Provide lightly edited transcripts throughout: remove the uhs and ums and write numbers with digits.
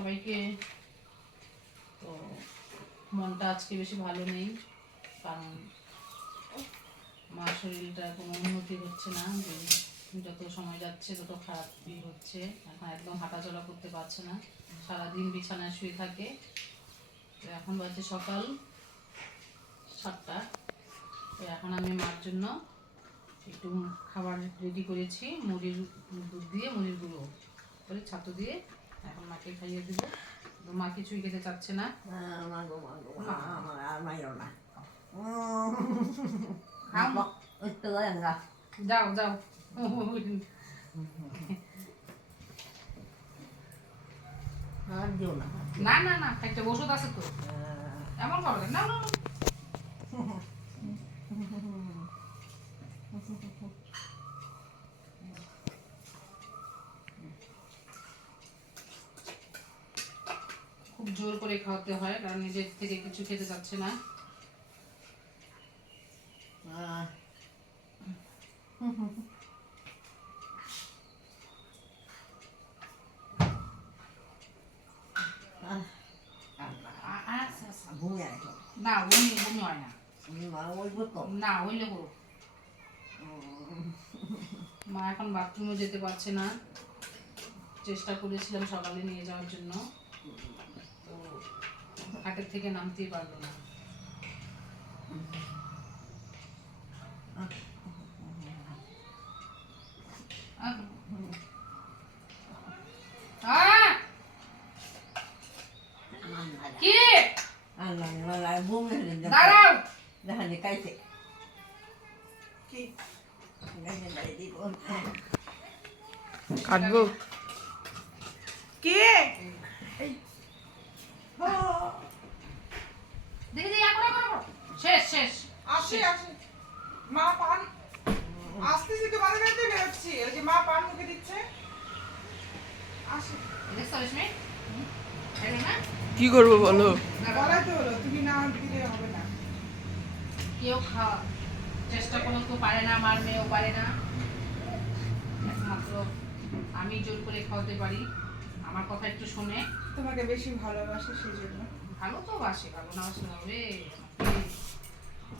সবাইকে। তো মনটা আজকে বেশি ভালো নেই, কারণ মার শরীরটা কোনো উন্নতি হচ্ছে না। যে যত সময় যাচ্ছে তত খারাপই হচ্ছে। এখন একদম হাঁটাচলা করতে পারছে না, সারাদিন বিছানায় শুয়ে থাকে। তো এখন বাজে সকাল 7টা। তো এখন আমি মার জন্য একটু খাবার রেডি করেছি, মুড়ির দুধ দিয়ে মুড়ির গুঁড়ো করে ছাতু দিয়ে এখন মাকে খাইয়ে দিব। তো মা কিছুই খেতে চাচ্ছে না। যাও যাও, না না না, একটা ওষুধ আছে তো, এমন করবে না। না খুব জোর করে খাওয়াতে হয়, কারণ নিজের থেকে কিছু খেতে চাচ্ছে না। না বমি বমি হয় না, না হইলে করো। মা এখন বাথরুমে যেতে পারছে না। চেষ্টা করেছিলাম সকালে নিয়ে যাওয়ার জন্য, তো হাটের থেকে নামতেই পারলো না। কি দাঁড়াও, কাটবো কে দেখি দেখি শেষ শেষ আসে আসে মা পান আসতেছি তো বাড়ি বেরোতে বেরোচ্ছি ওই যে মা পান মুখে দিচ্ছে আসে দেখছো রেশমি না কি করবো বলো? বলাই তো হলো তুমি না দিলে হবে না। কেউ খাওয়া চেষ্টা করলেও তো পারে না, আমার মেয়েও পারে না। একমাত্র আমি জোর করে খাওয়াতে পারি, আমার কথা একটু শুনে। তোমাকে বেশি ভালোবাসে সেই জন্য। ভালো তো বাসে, ভালো না বাসে হবে।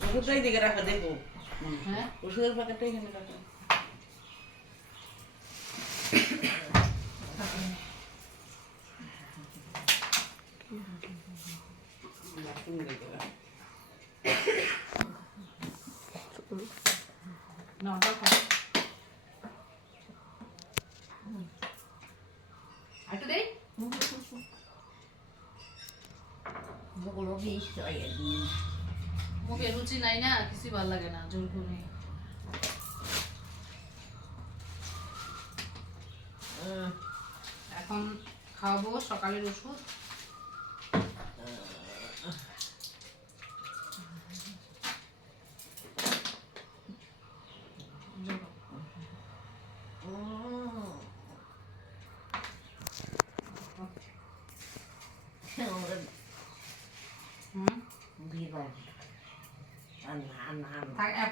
ওষুধটাই দিকে রাখা দেখো। হ্যাঁ ওষুধের প্যাকেটটা এখানে রাখো। না দেখো একটু দেই। মুখে রুচি নাই না, কিছুই ভালো লাগে না জোর করে। এখন খাওয়াবো সকালের ওষুধ।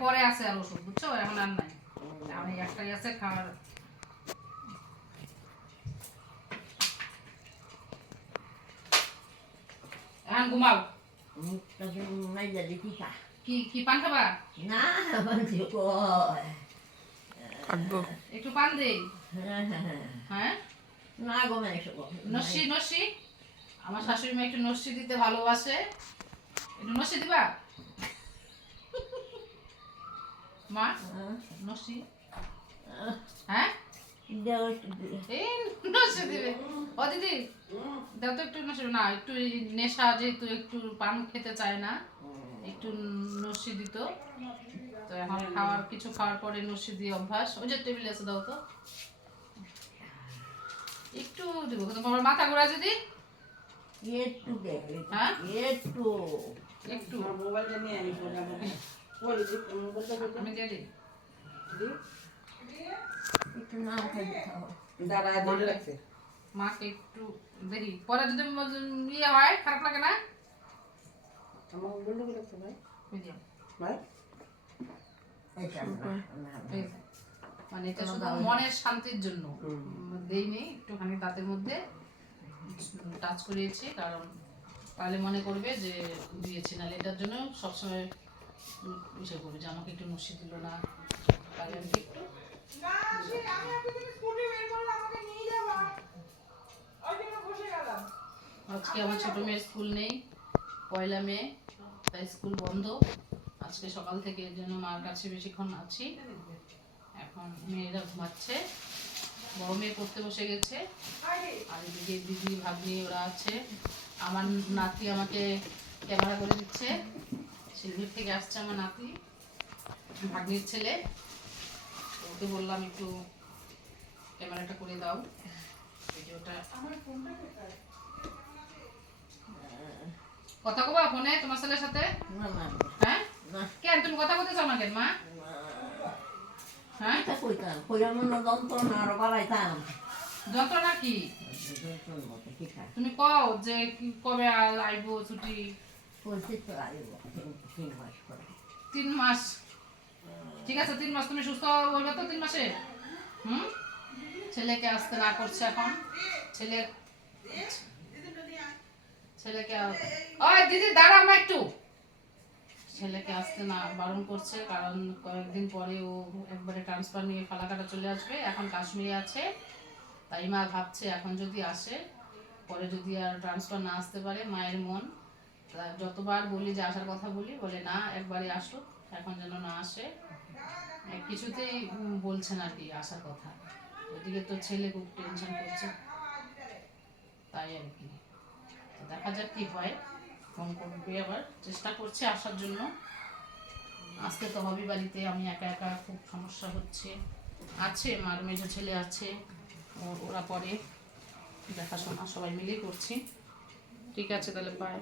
পরে আছে আর ওষুধ, বুঝছো? এখন আর নাই, আমি একটাই আছে খাওয়ার। এখন ঘুমাও। কি কি পান খাবা? কাটবো একটু পান দেই। হ্যাঁ নস্যি নস্যি, আমার শাশুড়ি মা একটু নস্যি দিতে ভালোবাসে, একটু নস্যি দিবা মা? নস্যি, হ্যাঁ এই নস্যি দিবে। ও দিদি দাও তো একটু নস্যি। না একটু নেশা, যেহেতু একটু পান খেতে চায় না, একটু নস্যি দিত। তো এখন খাওয়ার কিছু খাওয়ার পরে নস্যি দিয়ে অভ্যাস। ওই যে টেবিলে আছে, দাও তো একটু দিব। তোমার মাথা ঘোরা যদি হ্যাঁ একটু মোবাইলটা নিয়ে আমি আমি দিয়ে দিই। দাঁড়া ধরে রাখছে। মাকে একটু দেখি, পরে যদি ইয়ে হয় খারাপ লাগে না। আমার বন্ধ করে রাখছে ভাই। মিডিয়াম ভাই মানে এটা শুধু মনের শান্তির জন্য দেই নেই, একটুখানি দাঁতের মধ্যে টাচ করিয়েছি, কারণ তাহলে মনে করবে যে দিয়েছি, নাহলে এটার জন্য সবসময় ইসে করবে যে আমাকে একটু নসি দিল না, তাহলে আমি একটু না আমি একটু তুমি স্কুটি বের করলে আমাকে নিয়ে যাবা, ওই জন্য বসে গেলাম। আজকে আমার ছোট মেয়ের স্কুল নেই, 1 মে, তাই স্কুল বন্ধ আজকে সকাল থেকে, এর জন্য মার কাছে বেশিক্ষণ আছি। এখন মেয়েরা ঘুমাচ্ছে, বড় মেয়ে পড়তে বসে গেছে, আর এদিকে দিদি ভাগ্নি ওরা আছে। আমার নাতি আমাকে ক্যামেরা করে দিচ্ছে, শিলিগুড়ি থেকে আসছে আমার নাতি, ভাগ্নির ছেলে, ওকে বললাম একটু ক্যামেরাটা করে দাও, ভিডিওটা। আমার ফোনটা কোথায়? কথা কবা ফোনে তোমার ছেলের সাথে? না না হ্যাঁ না কেন তুমি কথা বলতে চাও না কেন মা? হ্যাঁ এটা কইতাম কইরা মনে যন্ত্রণা আরো বাড়াইতাম যন্ত্রণা কি? ঠিক আছে তুমি কও যে কবে আইবো ছুটি? কইছি তো আইব 3 মাস পরে 3 মাস, ঠিক আছে 3 মাস, তুমি সুস্থ হইবে তো 3 মাসে? ছেলেকে আসতে না করছে এখন, ছেলেকে ওই দিদি দাঁড়াও না একটু, ছেলেকে আসতে না বারণ করছে, কারণ কয়েকদিন পরে ও একবারে ট্রান্সফার নিয়ে ফালাকাটা চলে আসবে, এখন কাশ্মীরে আছে, তাই মা ভাবছে এখন যদি আসে, পরে যদি আর ট্রান্সফার না আসতে পারে, মায়ের মন, তা যতবার বলি যে আসার কথা বলে না একবারে আসো, এখন যেন না আসে, কিছুতেই বলছে না আর কি আসার কথা। ওদিকে তো ছেলে খুব টেনশন করছে, তাই আর কি, তো দেখা যাক কি হয়, ফোন করবে আবার, চেষ্টা করছে আসার জন্য, আসতে তো হবে বাড়িতে, আমি একা একা খুব সমস্যা হচ্ছে, আছে মার মেজো ছেলে আছে, ওরা পরে দেখাশোনা সবাই মিলেই করছি। ঠিক আছে তাহলে বাই।